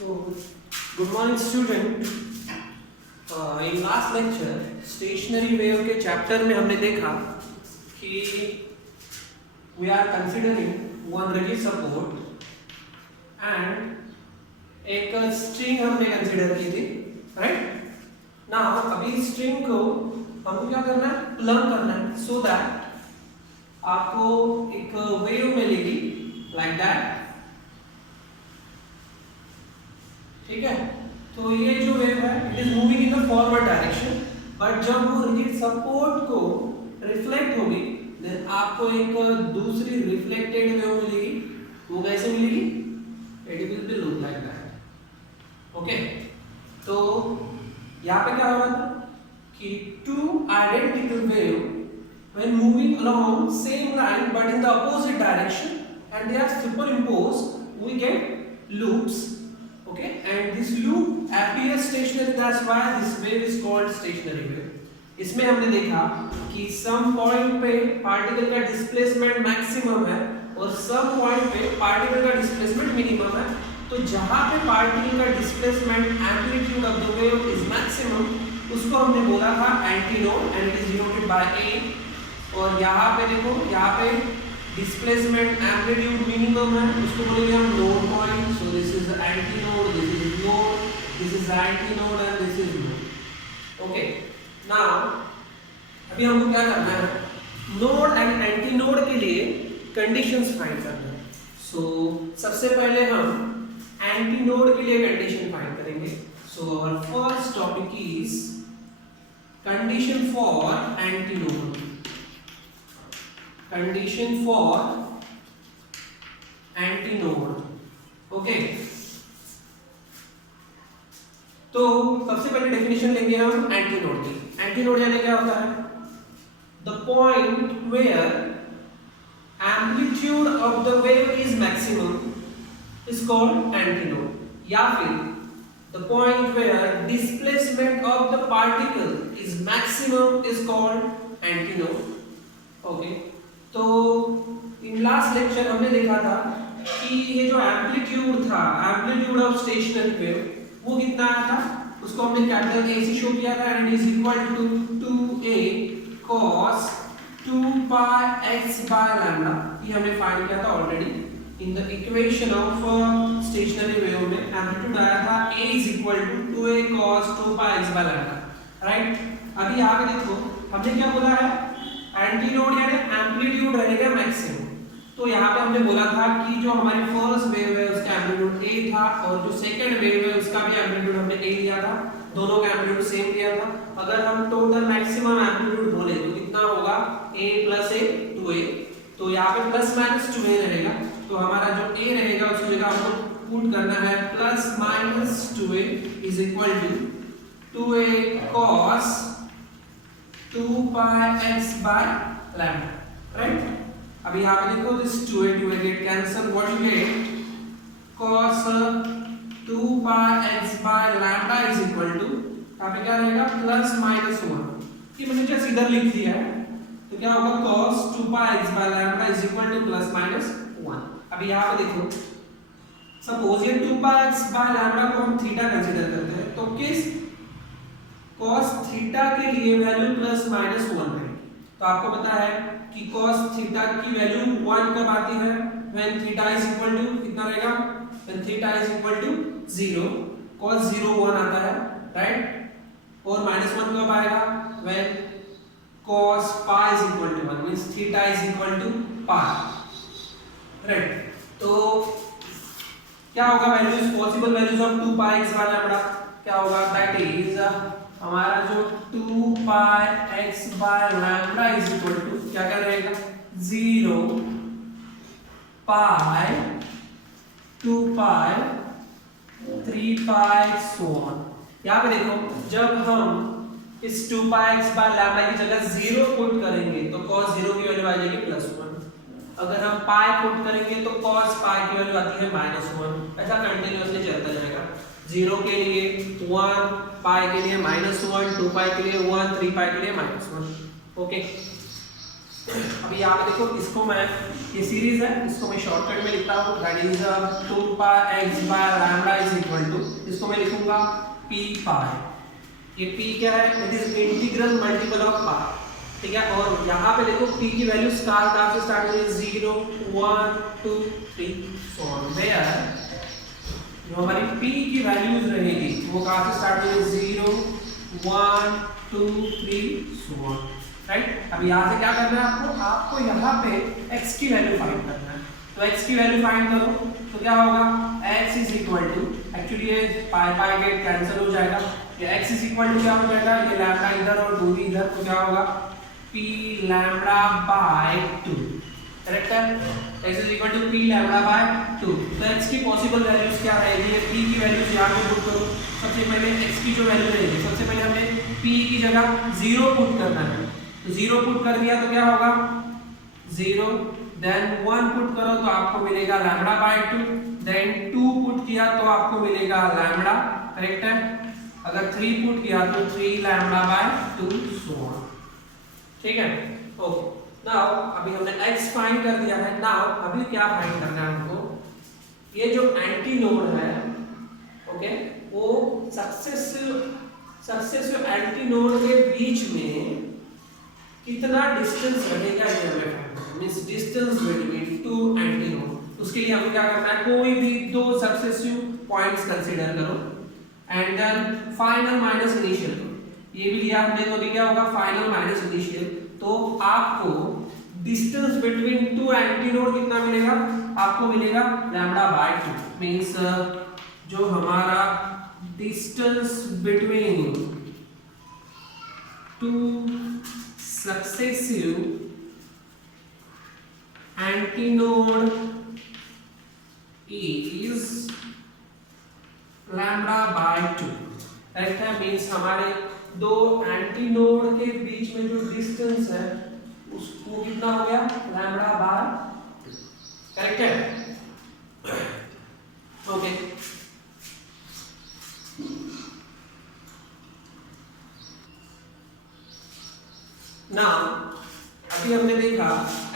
So, good morning student. In last lecture stationary wave के chapter में हमने देखा कि we are considering one rigid support and एक string हमने consider की थी, right? Now अभी string को हमको क्या करना है, plumb करना है, so that आपको एक wave मिलेगी like that. ठीक है, तो ये जो वेव है it is moving in the forward direction, but जब वो रिजिड सपोर्ट को रिफ्लेक्ट होगी देन आपको एक दूसरी रिफ्लेक्टेड वेव मिलेगी. वो कैसे मिलेगी? It will be look like that. Okay, तो यहाँ पे क्या हो रहा था कि two identical wave when moving along same line but in the opposite direction and they are superimposed we get loops. Okay, and this loop appears stationary. That's why this wave is called stationary wave. इसमें हमने देखा कि some point पे particle का displacement maximum है और some point पे particle का displacement minimum है. तो जहाँ पे particle का displacement amplitude of the wave is maximum उसको हमने बोला था antinode and it is denoted by A. और यहाँ पे देखो, यहाँ पे डिस्प्लेसमेंट एम्पलीट्यूड मिनिमम है, उसको बोलेंगे हम node point. So this is anti node, this is node, this is anti node and this is node. Okay, now अभी हमको क्या करना है, नोड एंड एंटी नोड के लिए कंडीशंस फाइंड करना है. सो सबसे पहले हम एंटी नोड के लिए कंडीशन फाइंड करेंगे. So our first topic is condition for antinode. Condition for antinode. Okay, तो सबसे पहले डेफिनेशन लेंगे हम एंटीनोड की. एंटीनोड यानी क्या होता है? The point where amplitude of the wave is maximum is called antinode, या फिर the point where displacement of the particle is maximum is called antinode. Okay, तो इन लास्ट लेक्चर हमने देखा था कि ये जो एम्पलीट्यूड था, एम्पलीट्यूड ऑफ स्टेशनरी वेव वो कितना आया था, उसको हमने कैपिटल ए से शो किया था and is equal to 2a cos 2 pi x by lambda. ये हमने फाइंड किया था already in the equation of stationary wave में. एम्पलीट्यूड आया था a is equal to 2a cos 2 pi x by lambda, right. अभी यहाँ पे देखो हमने क्या बोला है, एंटीनोड यानी एम्पलीट्यूड रहेगा मैक्सिमम. तो यहाँ पे हमने बोला था कि जो हमारी फर्स्ट वेव है उसका एम्पलीट्यूड a था और जो सेकंड वेव है उसका भी एम्पलीट्यूड हमने a लिया था, दोनों का एम्पलीट्यूड सेम लिया था. अगर हम टोटल मैक्सिमम एम्पलीट्यूड बोले तो कितना होगा, a plus a 2a. तो यहाँ पे प्लस माइनस 2a रहेगा, तो हमारा जो a रहेगा उसकी जगह हमको पुट करना है plus minus 2a is equal to 2a cos 2 pi x by lambda, right. अभी यहाँ पे देखो this 2a get cancel, what you get, cos 2 pi x by lambda is equal to, यहाँ पे क्या रहेगा प्लस माइनस 1. ये मैंने जस्ट इधर लिख दिया है, तो क्या होगा cos 2 pi x by lambda is equal to plus minus 1. अभी यहाँ पे देखो सपोज ये 2 pi x by lambda को हम थीटा कंसीडर करते हैं, तो किस cos थीटा के लिए वैल्यू प्लस माइनस 1 है. तो आपको पता है कि cos थीटा की वैल्यू 1 कब आती है, when theta is equal to कितना रहेगा, when theta is equal to 0, cos 0 1 आता है, राइट. और माइनस 1 कब आएगा, when cos pi इज इक्वल टू 1, means theta is equal to pi, right. तो क्या होगा, values possible values of 2 pi x by lambda क्या होगा, दैट इज हमारा जो 2 pi x by lambda is equal to क्या क्या रहेगा, 0 pi 2 pi 3 pi so on. यहाँ पे देखो जब हम इस 2 pi x by lambda की जगह 0 पुट करेंगे तो cos 0 की वैल्यू आ जाएगी प्लस 1. अगर हम pi पुट करेंगे तो cos pi की वैल्यू आती है माइनस 1. ऐसा कंटिन्यूअसली चलता जाएगा. 0 के लिए 1, पाई के लिए -1, 2 पाई के लिए 1, 3 पाई के लिए -1. ओके, अभी यहाँ पे देखो, इसको मैं, ये सीरीज है, इसको मैं शॉर्टकट में लिखता हूँ, that is 2 pi x by lambda is equal to, इसको मैं लिखूंगा p पाई। ये p क्या है? It is integral multiple of pi, ठीक है। और यहाँ पे देखो p की वैल्यू कहाँ से स्टार्ट हो रही है? 0 1 2 3 सो ऑन, वेयर जो हमारी p की वैल्यूज रहेगी वो कहाँ से स्टार्ट हो रही है? 0 1 2 3 सो ऑन, राइट। अब यहाँ से क्या करना है आपको? आपको यहाँ पे x की वैल्यू फाइंड करना है। तो x की वैल्यू फाइंड करो तो क्या होगा? x is equal to, actually ये पाई पाई गेट कैंसिल हो जाएगा, ये x इज इक्वल टू क्या हो जाएगा? ये लैम्डा इधर और 2 भी इधर, तो क्या होगा? p लैम्डा बाय 2, करेक्ट है। x is equal to p lambda by 2। तो x की पॉसिबल वैल्यूज क्या रहेगी? ये p की वैल्यूज यहाँ पे पुट करो। सबसे पहले x की जो वैल्यू रहेगी, सबसे पहले हमें p की जगह 0 पुट करना है, तो 0 पुट कर दिया तो क्या होगा? 0, देन 1 पुट करो तो आपको मिलेगा लैम्डा बाय 2, देन 2 पुट किया तो आपको मिलेगा लैम्डा, करेक्ट है। अगर 3 पुट किया तो 3 लैम्डा बाय 2 सो ऑन, ठीक है। ओके, नाउ अभी हमने x फाइंड कर दिया है। नाउ अभी क्या फाइंड करना है हमको? ये जो एंटी नोड है, ओके, वो सक्सेसिव एंटी नोड के बीच में कितना डिस्टेंस रहेगा, ये हमें फाइंड करना है। Means distance between two antinode. उसके लिए हमें क्या करना है? कोई भी दो सक्सेसिव पॉइंट्स कंसीडर करो and then final minus initial. ये भी लिया हमने, तो अभी क्या होगा? Final minus initial. तो आपको distance between two antinode कितना मिलेगा? आपको मिलेगा लैम्डा बाय 2। मींस जो हमारा distance between to successive antinode is lambda by 2, correct है। मींस हमारे दो एंटीनोड के बीच में जो डिस्टेंस है उसको कितना हो गया? लैम्डा बाय 2, करेक्ट है। ओके, नाउ अभी हमने देखा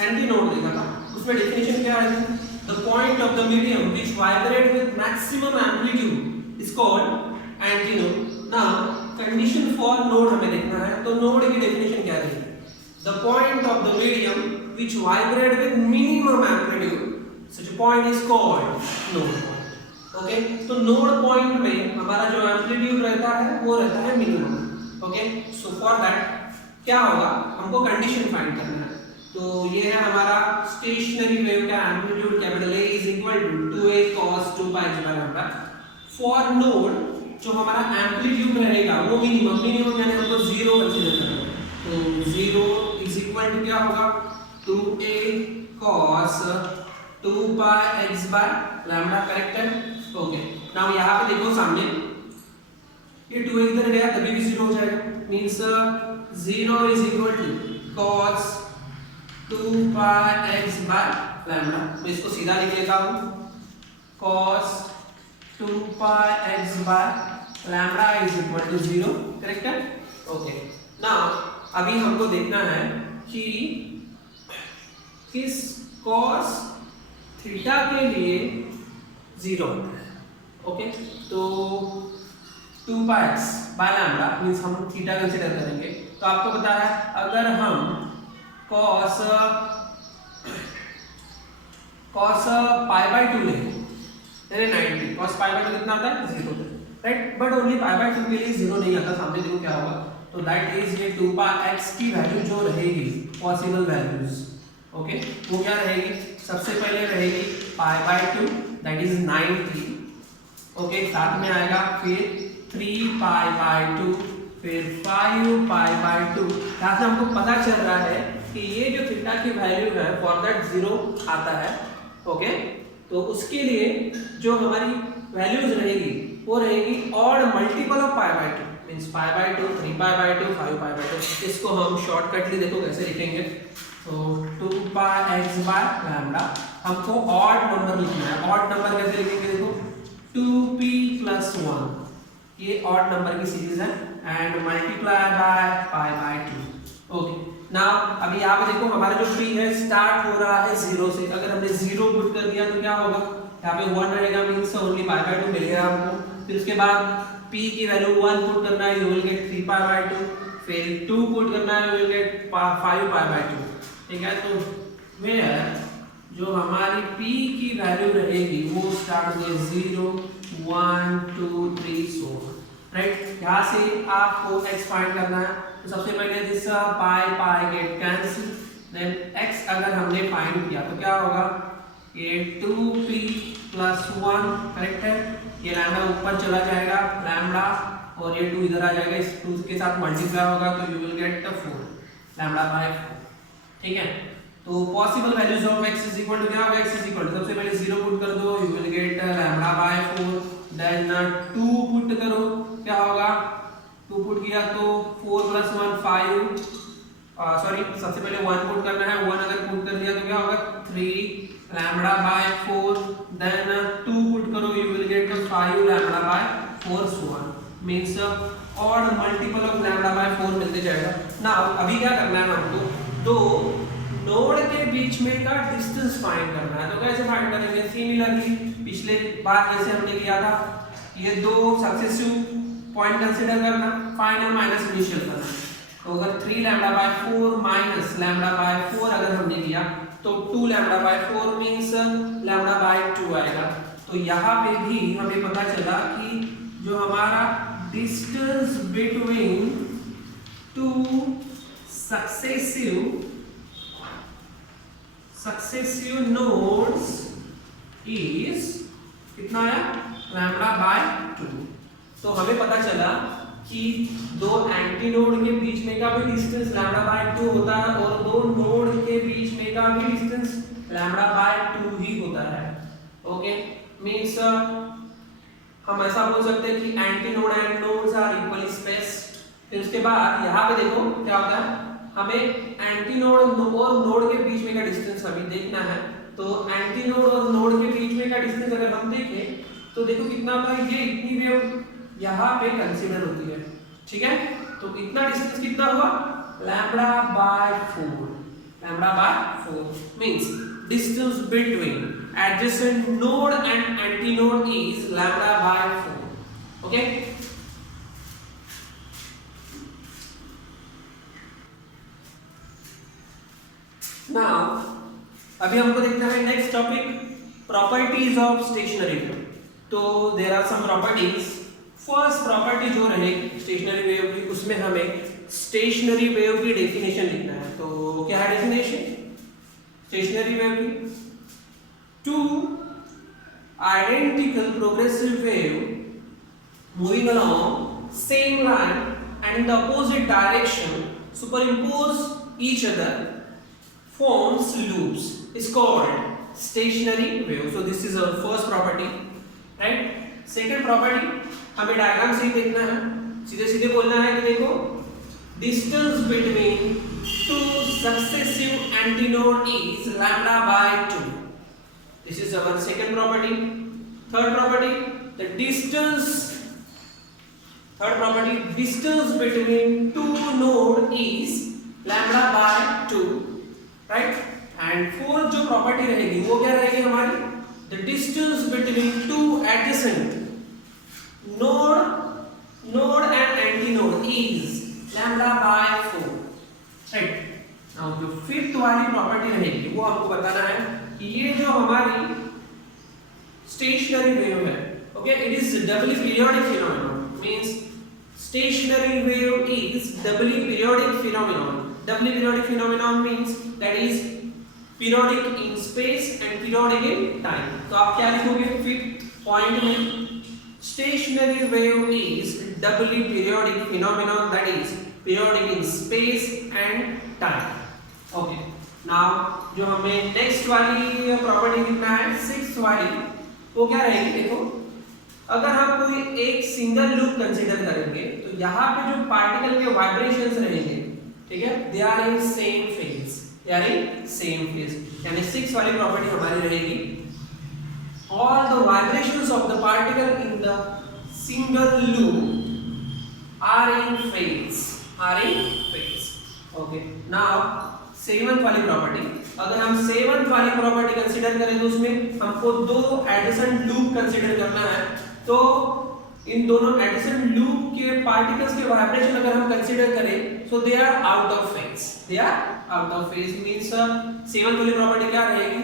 एंटीनोड देखा था, उसमें डेफिनेशन क्या है? The point of the medium which vibrate with maximum amplitude is called antinode. Now condition for node हमें देखना है, तो नोड की डेफिनेशन क्या है? The point of the medium which vibrate with minimum amplitude such a point is called node. Okay, तो node point में हमारा जो एम्पलीट्यूड रहता है वो रहता है minimum. Okay, so for that क्या होगा? हमको कंडीशन फाइंड करना है। तो ये है हमारा स्टेशनरी वेव का amplitude, capital A is equal to 2a cos 2 pi h by lambda। For node जो हमारा एम्पलीट्यूड रहेगा वो मिनिमम यानी हमको 0 कंसीडर करना है। तो 0 इज इक्वल टू क्या होगा? 2a cos 2 pi h by lambda, correct है। ओके, नाउ यहाँ पे देखो सामने ये 2a इधर गया तभी भी 0 हो जाएगा। Means 0 is equal to cos 2 pi x by lambda। मैं इसको सीधा लिख लेता हूँ, cos 2 pi x by lambda is equal to 0, correct है। ओके, नाउ अभी हमको देखना है कि किस cos थीटा के लिए 0 होता है। ओके, तो 2 pi x by lambda means हम थीटा कंसीडर करेंगे। तो आपको पता है अगर हम cos पाई बाय 2 लें यानी 90, cos पाई बाय 2 कितना आता है? 0, right. But only pi by 2 के लिए 0 नहीं आता। सामने देखो क्या होगा, तो दैट इज ये 2 pi x की वैल्यू जो रहेगी पॉसिबल वैल्यूज, ओके, वो क्या रहेगी? सबसे पहले रहेगी pi by 2 that is 90, okay, साथ में आएगा फिर 3 पाई बाय 2, फिर 5 पाई बाय 2। यहाँ से हमको पता चल रहा है कि ये जो थीटा की वैल्यू है फॉर दैट 0 आता है। ओके, तो उसके लिए जो हमारी वैल्यूज रहेगी वो रहेगी odd multiple of pi by 2, means pi by 2, 3 pi by 2, 5 pi by 2। इसको हम शॉर्टकटली देखो कैसे लिखेंगे। तो 2 पाई x बाय लैम्डा हमको ऑड नंबर लिखना है। ऑड नंबर कैसे लिखेंगे? देखो 2p + 1, ये ऑड नंबर की सीरीज है, and multiply by pi by 2। Okay, ना अभी यहाँ पे देखो हमारा जो p है स्टार्ट हो रहा है 0 से, अगर हमने 0 पुट कर दिया तो क्या होगा, यहाँ पे 1 रहेगा, मींस ओनली π/2 मिलेगा हमको। फिर उसके बाद p की वैल्यू 1 पुट करना है, यू विल गेट 3π/2, फिर 2 पुट करना है, यू विल गेट 5π/2। ठीक है, तो वेयर जो हमारी p की वैल्यू रहेगी वो स्टार्ट होगी 0 1 2 3 सो राइट। यहाँ से आपको x फाइंड करना है, तो सबसे पहले this pi get cancel, then x अगर हमने फाइंड किया तो क्या होगा, ये 2p + 1 करेक्ट है, ये लैम्डा ऊपर चला जाएगा लैम्डा, और ये 2 इधर आ जाएगा, इस 2 के साथ मल्टीप्लाई होगा तो यू विल गेट 4 λ/4। ठीक है, तो possible values of x is equal to क्या होगा, x इज इक्वल टू सबसे पहले 0 पुट कर दो, you will get λ/4, then 2 put करो, क्या होगा, 2 पुट किया तो 4 + 1 5, सॉरी सबसे पहले 1 पुट करना है, 1 अगर पुट कर दिया तो क्या होगा 3 λ/4, देन 2 पुट करो, you will get 5 λ/4 so on, means odd multiple of λ/4 मिलते जाएगा ना। अभी क्या करना है हमको, दो नोड के बीच में का डिस्टेंस फाइंड करना है, तो कैसे फाइंड करेंगे, सिमिलरली पिछले बार जैसे हमने किया था, ये दो सक्सेसिव पॉइंट कंसीडर करना, फाइनल माइनस इनिशियल करना। तो अगर 3 λ/4 माइनस λ/4 अगर हमने किया तो 2 λ/4 मींस λ/2 आएगा। तो यहाँ पे भी हमें पता चला कि जो हमारा distance between two successive nodes is कितना है, λ/2। तो हमें पता चला कि दो एंटी नोड के बीच में का भी डिस्टेंस λ/2 होता है, और दो नोड के बीच में का भी डिस्टेंस λ/2 ही होता है। ओके, मींस हम ऐसा बोल सकते हैं कि antinode and nodes are equally spaced. फिर उसके बाद यहाँ पे देखो क्या होता है, हमें एंटी नोड और नोड के बीच में का डिस्टेंस अभी देखना है। तो एंटी नोड और नोड के बीच में का डिस्टेंस अगर हम देखें तो देखो कितना होता है, ये इतनी वेव यहाँ पे कंसीडर होती है। ठीक है, तो इतना डिस्टेंस कितना हुआ, λ/4, λ/4 means distance between adjacent node and antinode is λ/4. Okay, now अभी हमको देखना है next topic, properties of stationary wave. तो there are some properties. First property जो रहेगी स्टेशनरी वेव की, उसमें हमें स्टेशनरी वेव की डेफिनेशन लिखना है। तो क्या है डेफिनेशन स्टेशनरी वेव की, two identical progressive wave moving along same line and in the opposite direction superimpose each other forms loops is called stationary wave. So this is our first property, right? Second property हमें diagram से ही देखना है, सीधे सीधे बोलना है कि देखो distance between two successive antinode is λ/2. This is our second property. Third property, the distance between two node is λ/2, right? And fourth जो property रहेगी वो क्या रहेगी हमारी, the distance between two adjacent node and antinode is λ/4, right? Now जो fifth वाली property रहेगी वो हमको बताना है कि ये जो हमारी स्टेशनरी वेव है, okay, it is doubly periodic phenomenon, means stationary wave is doubly periodic phenomenon. Doubly periodic phenomenon means that is periodic in space and periodic in time. तो आप क्या लिखोगे फिफ्थ पॉइंट में, stationary wave is doubly periodic phenomenon that is periodic in space and time. Okay, now जो हमें next वाली property लिखना है सिक्स्थ वाली, वो क्या रहेगी, देखो अगर हम कोई एक सिंगल लूप कंसीडर करेंगे तो यहाँ पे जो पार्टिकल के वाइब्रेशंस रहेंगे, ठीक है, they are in same phase, यानी सिक्स्थ वाली प्रॉपर्टी हमारी रहेगी, all the vibrations of the particle in the single loop are in phase. Okay, now seventh वाली प्रॉपर्टी, अगर हम सेवंथ वाली प्रॉपर्टी कंसीडर करें तो उसमें हमको दो एडिशन लूप कंसीडर करना है। तो इन दोनों एडिशन लूप के पार्टिकल्स के वाइब्रेशन अगर हम कंसीडर करें so they are out of phase, they are out of phase means seventh वाली प्रॉपर्टी क्या रहेगी,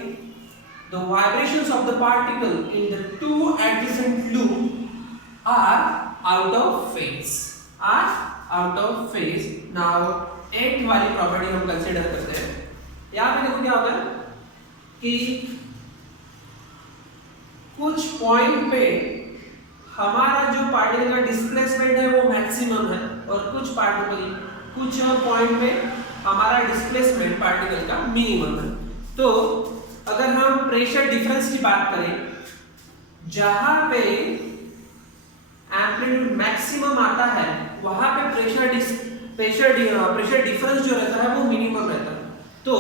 the vibrations of the particle in the two adjacent loop are out of phase, are out of phase. Now 8 वाली property हम consider करते हैं। यहां पे देखो क्या होता है कि कुछ पॉइंट पे हमारा जो पार्टिकल का डिस्प्लेसमेंट है वो मैक्सिमम है और कुछ पॉइंट पे हमारा डिस्प्लेसमेंट पार्टिकल का मिनिमम है। तो अगर हम प्रेशर डिफरेंस की बात करें, जहां पे एम्पलीट्यूड मैक्सिमम आता है वहां पे प्रेशर डिफरेंस जो रहता है वो मिनिमम रहता है। तो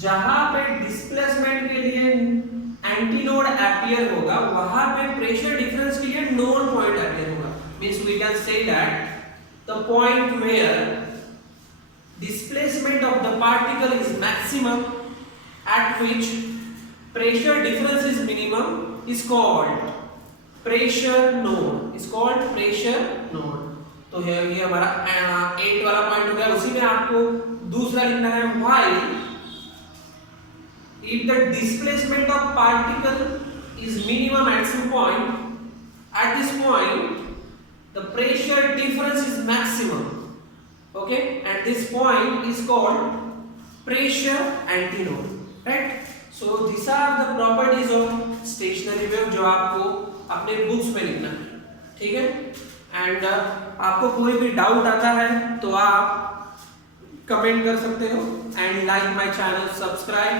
जहां पे डिस्प्लेसमेंट के लिए एंटीनोड अपीयर होगा वहां पे प्रेशर डिफरेंस के लिए नोड पॉइंट अपीयर होगा। Means we can say that the point where displacement of the particle is maximum at which pressure difference is minimum is called pressure node, is called pressure node। तो ये हमारा 8 वाला point हो गया। उसी में आपको दूसरा लिखना है while if the displacement of particle is minimum at some point, at this point the pressure difference is maximum, okay, and this point is called pressure antinode, right? So these are the properties of stationary wave जो आपको अपने books में लिखना है, ठीक है। And आपको कोई भी डाउट आता है तो आप कमेंट कर सकते हो and like my channel, subscribe